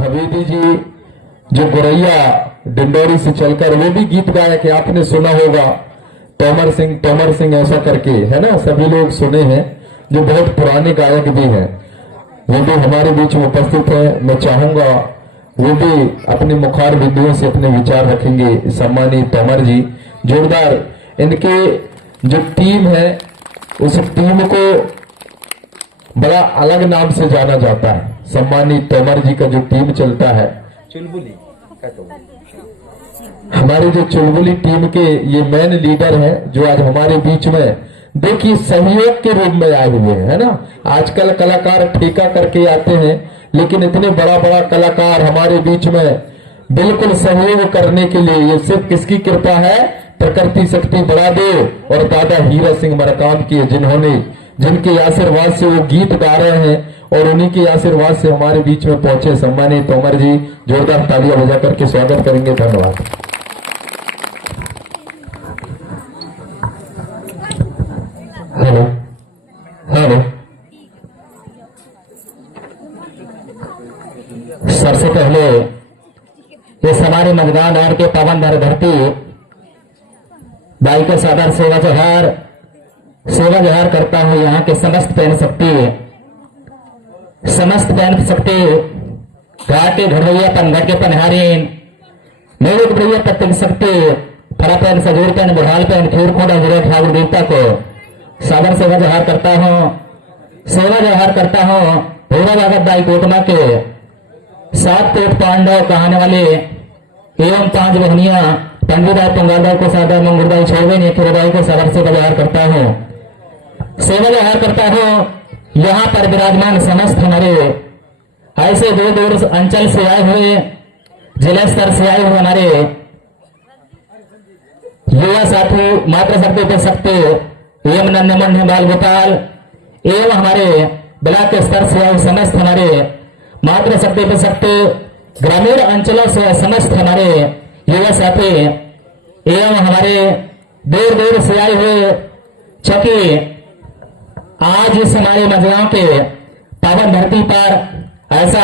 भवेदी जी जो गोरैया डिंडोरी से चलकर वो भी गीत गाया कि आपने सुना होगा, तोमर सिंह ऐसा करके, है ना, सभी लोग सुने हैं, जो बहुत पुराने गायक भी हैं, वो भी हमारे बीच में उपस्थित है। मैं चाहूंगा वो भी अपने मुखार बिंदुओं से अपने विचार रखेंगे। सम्मानित तोमर जी, जोरदार इनके जो टीम है उस टीम को बड़ा अलग नाम से जाना जाता है। सम्मानित तोमर जी का जो टीम चलता है चुलबुली, हमारी जो चुलबुली टीम के ये मेन लीडर है जो आज हमारे बीच में देखिए सहयोग के रूप में आए हुए हैं, है ना। आजकल कलाकार ठेका करके आते हैं, लेकिन इतने बड़ा बड़ा कलाकार हमारे बीच में बिल्कुल सहयोग करने के लिए, ये सिर्फ किसकी कृपा है? प्रकृति शक्ति बड़ादेव और दादा हीरा सिंह मरकाम की, जिनके आशीर्वाद से वो गीत गा रहे हैं और उन्हीं के आशीर्वाद से हमारे बीच में पहुंचे। सम्मानित तोमर जी, जोरदार तालियां बजा करके स्वागत करेंगे। धन्यवाद। हेलो हेलो, सबसे पहले इस हमारे मजगान और के पावन धरती भाई को सादर सेवा जोहार करता हूं। यहाँ के समस्त पैन शक्ति घाट के घड़वैया पनघट के पनहारीन मेरे प्रिय प्रत्येक शक्ति फरा पैन सजूर पैन बुढ़ाल पैन खीर खोड़ा हीरे ठाकुर देवता को सादर सेवा जोहार करता हूं। भैरव भगत दाई कोटमा के 7 पेट पांडव कहाने वाले एवं 5 बहनियां पंडितराय पंगालदाय को सादर मंगुरदाई छोड़वे ने खिरदाई को सादर सेवा जोहार करता हूं। यहाँ पर विराजमान समस्त हमारे ऐसे दूर दूर अंचल से आए हुए, जिला स्तर से आए हुए हमारे युवा साथी, मात्र शक्ति पे शक्ति एवं नन्हे मुन्ने बाल गोपाल एवं हमारे ब्लॉक के स्तर से आए समस्त हमारे मात्र शक्ति पे शक्ति, ग्रामीण अंचलों से समस्त हमारे युवा साथी एवं हमारे दूर दूर से आए हुए, चूंकि आज इस हमारे मजगांव के पावन धरती पर ऐसा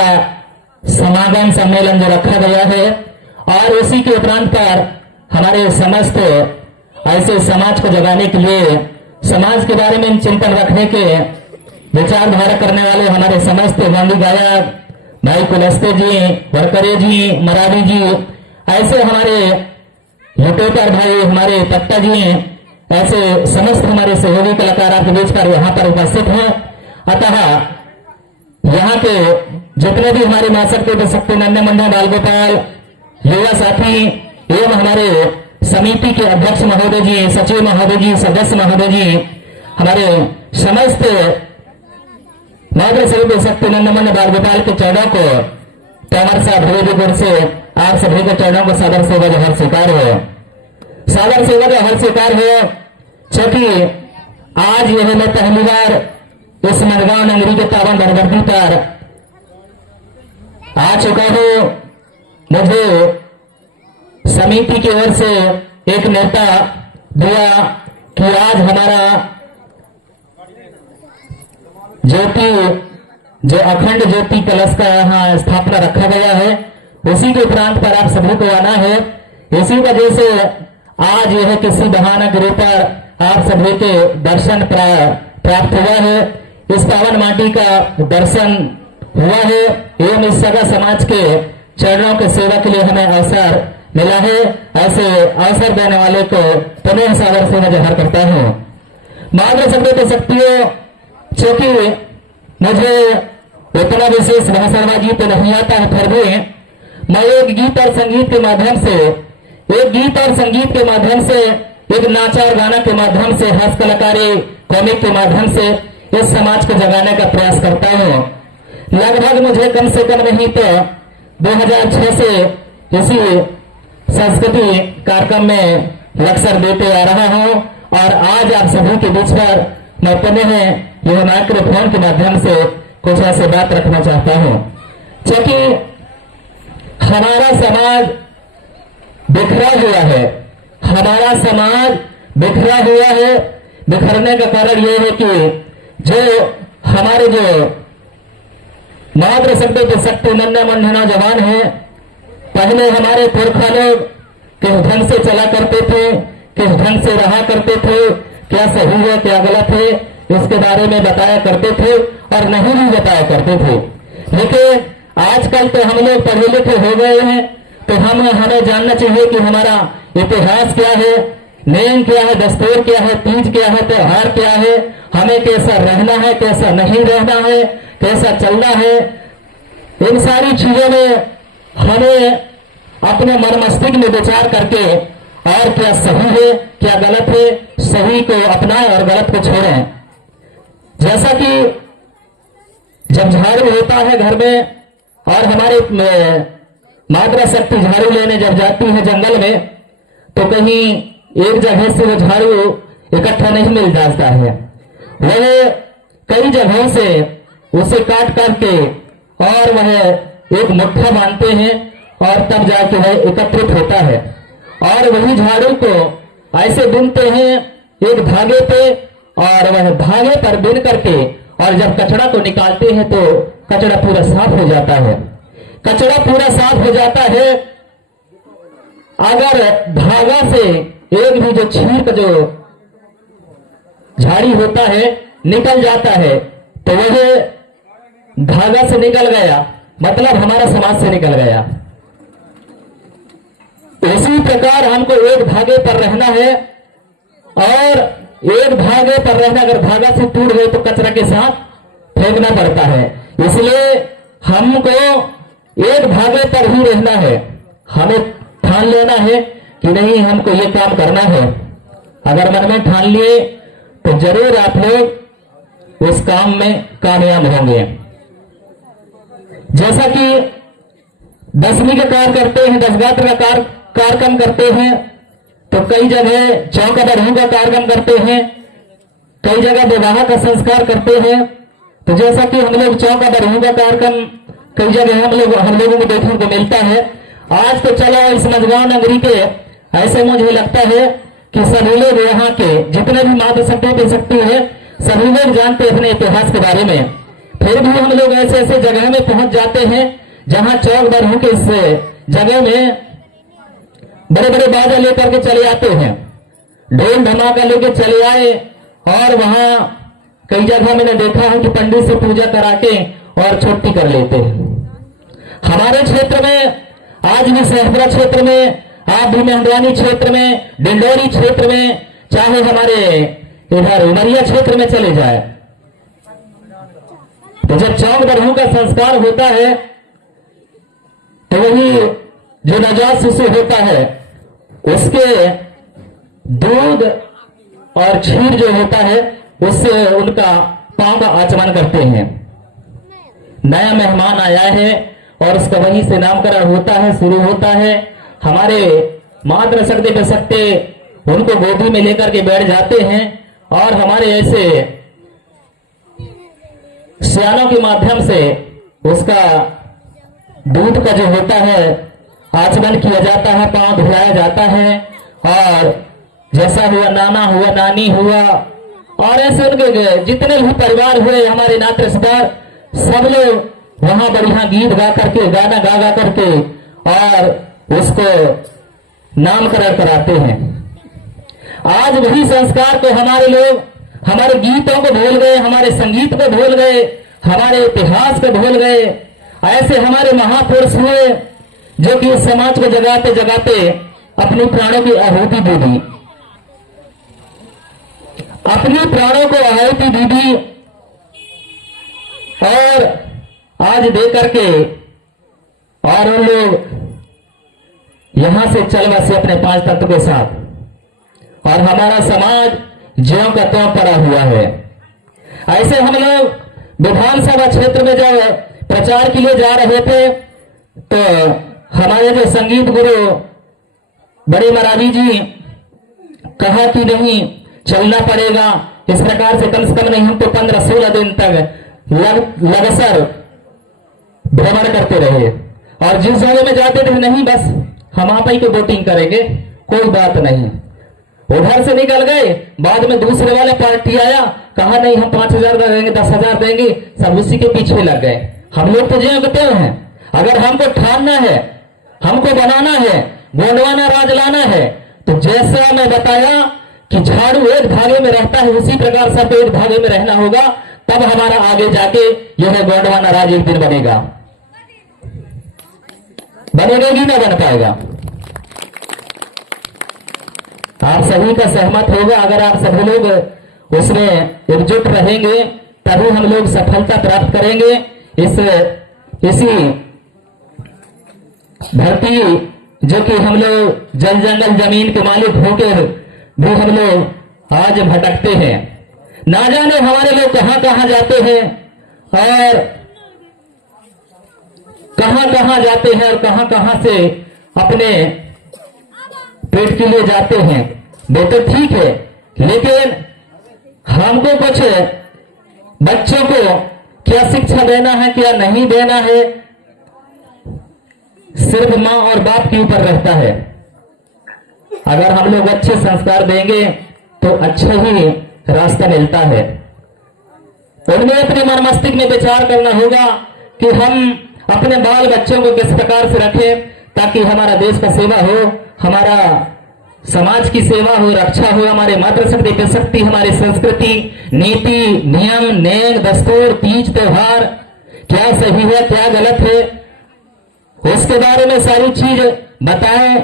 समागम सम्मेलन जो रखा गया है और उसी के उपरांत पर हमारे समस्त ऐसे समाज को जगाने के लिए, समाज के बारे में चिंतन रखने के विचारधारा करने वाले हमारे समस्त गांधी गायक भाई कुलस्ते जी, वरकरे जी, मराठी जी, ऐसे हमारे यूट्यूबर भाई हमारे पट्टा जी, ऐसे समस्त हमारे सहयोगी कलाकार आपके बीच पर यहाँ पर उपस्थित हैं। अतः यहाँ के जितने भी हमारे मां शक्ति नन्हे मुन्ने बाल गोपाल युवा साथी एवं हमारे समिति के अध्यक्ष महोदय जी, सचिव महोदय जी, सदस्य महोदय जी, हमारे समस्त मात्र शक्ति नन्हे मुन्ने बाल गोपाल के चरणों को तोमर साहब भवेदीपुर से आप सभी के चरणों को सादर सेवा जोहार स्वीकार हो। क्योंकि आज यह मैं पहली बार इस मरगांव नगरी के पावन धरती पर आ चुका हूं। मुझे समिति की ओर से एक न्योता दिया कि आज हमारा ज्योति जो अखंड ज्योति कलश का यहाँ स्थापना रखा गया है, उसी के उपरांत पर आप सभी को आना है। इसी वजह से आज यह किसी बहाना गिरे पर आप सभी के दर्शन प्राप्त हुआ है। इस पावन माटी का दर्शन हुआ है एवं इस सगा समाज के चरणों के सेवा के लिए हमें अवसर मिला है। ऐसे अवसर देने वाले को पुनः सादर सेवा जोहार करता हूँ। मात्र शक्तियों, क्योंकि मुझे उतना विशेष भाषणबाजी तो नहीं आता है, फिर भी मैं एक गीत और संगीत के माध्यम से एक नाचा और गाना के माध्यम से, हस्त कलाकारी कॉमिक के माध्यम से इस समाज को जगाने का प्रयास करता हूँ। लगभग मुझे कम से कम नहीं तो 2006 से इसी संस्कृति कार्यक्रम में लेक्चर देते आ रहा हूँ और आज आप सभी के बीच पर मैं पुनः यह माइक्रोफोन के माध्यम से कुछ ऐसे बात रखना चाहता हूँ। क्योंकि हमारा समाज बिखरा हुआ है, बिखरने का कारण यह है कि जो हमारे जो मात्र शक्ति पे शक्ति नन्हे मुन्ने नौजवान है। पहले हमारे पुरखा लोग किस ढंग से चला करते थे, किस ढंग से रहा करते थे, क्या सही है क्या गलत है, इसके बारे में बताया करते थे और नहीं भी बताया करते थे। लेकिन आजकल तो हम लोग पढ़े लिखे हो गए हैं, तो हमें जानना चाहिए कि हमारा इतिहास क्या है, नियम क्या है, दस्तूर क्या है, तीज क्या है, त्योहार क्या है, हमें कैसा रहना है, कैसा नहीं रहना है, कैसा चलना है। इन सारी चीजों में हमें अपने मन मस्तिष्क में विचार करके और क्या सही है क्या गलत है, सही को अपनाएं और गलत को छोड़ें। जैसा कि जब झाड़ू होता है घर में और हमारे मात्रा शक्ति झाड़ू लेने जब जाती है जंगल में, तो कहीं एक जगह से वो झाड़ू इकट्ठा नहीं मिल जाता है, वह कई जगहों से उसे काट करके और वह एक मुट्ठा बांधते हैं और तब जाके वह एकत्रित होता है और वही झाड़ू को ऐसे बुनते हैं एक धागे पे और वह धागे पर बुन करके और जब कचड़ा को निकालते हैं तो कचड़ा पूरा साफ हो जाता है। कचड़ा पूरा साफ हो जाता है। अगर धागा से एक भी जो छींक जो झाड़ी होता है निकल जाता है तो वह धागा से निकल गया, मतलब हमारा समाज से निकल गया। इसी प्रकार हमको एक धागे पर रहना है और एक धागे पर रहना, अगर धागा से टूट गए तो कचरा के साथ फेंकना पड़ता है। इसलिए हमको एक धागे पर ही रहना है। हमें ठान लेना है कि नहीं हमको ये काम करना है। अगर मन में ठान लिए तो जरूर आप लोग उस काम में कामयाब होंगे। जैसा कि 10वीं का कार्य करते हैं, 10 गात्र का कार्यक्रम करते हैं, तो कई जगह चौका बरहू का कार्यक्रम करते हैं, कई जगह विवाह का संस्कार करते हैं। तो जैसा कि हम लोग चौका बरहू का कार्यक्रम कई जगह हम लोगों को देखने को मिलता है। आज तो चलो इस मझगांव नगरी के ऐसे मुझे लगता है कि सभी लोग यहाँ के जितने भी मातृ शक्ति है सभी लोग जानते हैं अपने इतिहास के बारे में। फिर भी हम लोग ऐसे ऐसे जगह में पहुंच जाते हैं जहां चौक बरहू के इस जगह में बड़े बड़े बाजा लेकर के चले आते हैं, ढोल धमाका लेके चले आए और वहां कई जगह मैंने देखा है कि पंडित से पूजा करा के और छुट्टी कर लेते हैं। हमारे क्षेत्र में आज भी सहपुरा क्षेत्र में, आप भी मेहंदवानी क्षेत्र में, डिंडोरी क्षेत्र में, चाहे हमारे इधर उमरिया क्षेत्र में चले जाए, तो जब चौक बरहू का संस्कार होता है तो वही जो नवजात शिशु होता है उसके दूध और क्षीर जो होता है उससे उनका पांव का आचमन करते हैं। नया मेहमान आया है और उसका वहीं से नामकरण होता है, शुरू होता है। हमारे मातृ शक्ति पे सकते उनको गोदी में लेकर के बैठ जाते हैं और हमारे ऐसे सियानों के माध्यम से उसका दूध का जो होता है आचमन किया जाता है, पांव धुलाया जाता है और जैसा हुआ नाना हुआ, नानी हुआ और ऐसे उनके जितने भी परिवार हुए हमारे नात रिश्तेदार सब लोग वहां बढ़िया गीत गा करके, गाना गा करके और उसको नामकरण कराते हैं। आज वही संस्कार को हमारे लोग हमारे गीतों को भूल गए, हमारे संगीत को भूल गए, हमारे इतिहास को भूल गए। ऐसे हमारे महापुरुष हुए जो कि इस समाज को जगाते जगाते अपनी प्राणों की आहुति दे दी, अपनी प्राणों को आहुति दे दी और आज दे करके और उन लोग यहां से चल बसे अपने 5 तत्व के साथ और हमारा समाज ज्यों का त्यों पड़ा हुआ है। ऐसे हम लोग विधानसभा क्षेत्र में जब प्रचार के लिए जा रहे थे तो हमारे जो संगीत गुरु बड़े मरावी जी कहा कि नहीं चलना पड़ेगा, इस प्रकार से कम नहीं हम तो 15-16 दिन तक लगातार भ्रमण करते रहे और जिस जगह में जाते थे नहीं बस हम आप ही को वोटिंग करेंगे, कोई बात नहीं। उधर से निकल गए, बाद में दूसरे वाले पार्टी आया, कहा नहीं हम 5,000 देंगे, 10,000 देंगे, सब उसी के पीछे लग गए। हम लोग तो जीवते हैं। अगर हमको ठानना है, हमको बनाना है, गोंडवाना राज लाना है, तो जैसा मैं बताया कि झाड़ू एक धागे में रहता है, उसी प्रकार सब एक धागे में रहना होगा, तब हमारा आगे जाके यह गोंडवाना राज एक दिन बनेगा। बनेगा कि ना बन पाएगा? आप सभी का सहमत होगा। अगर आप सभी लोग उसमें एकजुट रहेंगे तभी हम लोग सफलता प्राप्त करेंगे। इसी धरती जो कि हम लोग जल जंगल जमीन के मालिक होकर भी हम लोग आज भटकते हैं। ना जाने हमारे लोग कहां कहां जाते हैं और कहां कहां जाते हैं और कहां कहां से अपने पेट के लिए जाते हैं। वो तो ठीक है, लेकिन हमको कुछ बच्चों को क्या शिक्षा देना है, क्या नहीं देना है, सिर्फ मां और बाप के ऊपर रहता है। अगर हम लोग अच्छे संस्कार देंगे तो अच्छा ही रास्ता मिलता है। उनमें अपने मन मस्तिष्क में विचार करना होगा कि हम अपने बाल बच्चों को किस प्रकार से रखें ताकि हमारा देश का सेवा हो, हमारा समाज की सेवा हो, रक्षा हो, हमारे मातृशक्ति पितृशक्ति, हमारी संस्कृति, नीति, नियम, नेम, दस्तूर, तीज, त्योहार क्या सही है, क्या गलत है, उसके बारे में सारी चीज बताएं।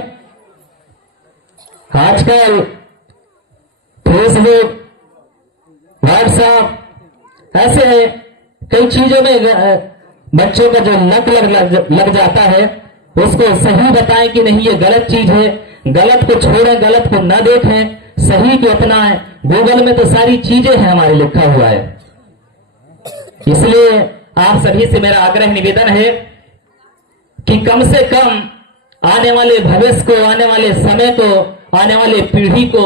आजकल फेसबुक, व्हाट्सएप ऐसे कई चीजों में बच्चों का जो लग जाता है, उसको सही बताएं कि नहीं ये गलत चीज है, गलत को छोड़ें, गलत को न देखें, सही को अपनाएं। गूगल में तो सारी चीजें हैं हमारे लिखा हुआ है। इसलिए आप सभी से मेरा आग्रह निवेदन है कि कम से कम आने वाले भविष्य को, आने वाले समय को, आने वाले पीढ़ी को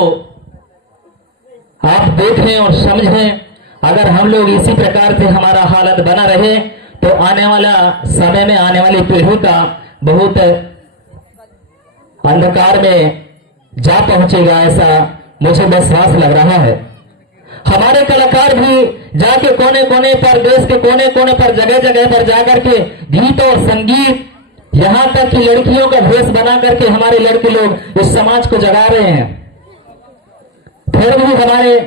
आप देखें और समझें। अगर हम लोग इसी प्रकार से हमारा हालत बना रहे तो आने वाला समय में आने वाली पीढ़ी का बहुत अंधकार में जा पहुंचेगा, ऐसा मुझे विश्वास लग रहा है। हमारे कलाकार भी जाके कोने कोने पर, देश के कोने कोने पर, जगह जगह पर जाकर के गीत और संगीत, यहां तक कि लड़कियों का भेष बना करके हमारे लड़के लोग इस समाज को जगा रहे हैं। फिर भी हमारे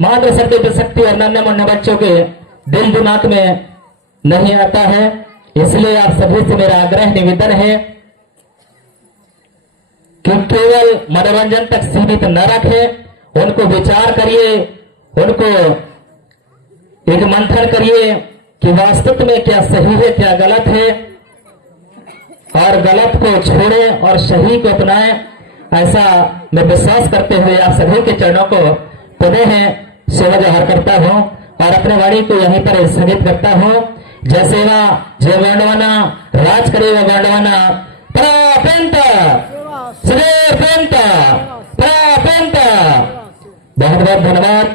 मातृशक्ति पितृशक्ति और नन्हे मुन्ने बच्चों के दिल दिमाग में नहीं आता है। इसलिए आप सभी से मेरा आग्रह निवेदन है कि केवल मनोरंजन तक सीमित न रखें, उनको विचार करिए, उनको एक मंथन करिए कि वास्तव में क्या सही है, क्या गलत है, और गलत को छोड़ें और सही को अपनाएं। ऐसा मैं विश्वास करते हुए आप सभी के चरणों को पुनः सेवा जोहार करता हूं और अपने वाणी को यहीं पर स्थगित करता हूं। जय सेवा, जय गोंडवाना, राज करेगा गोंडवाना, प्रापेंता सदैव पेंता, प्रापेंता। बहुत बहुत धन्यवाद।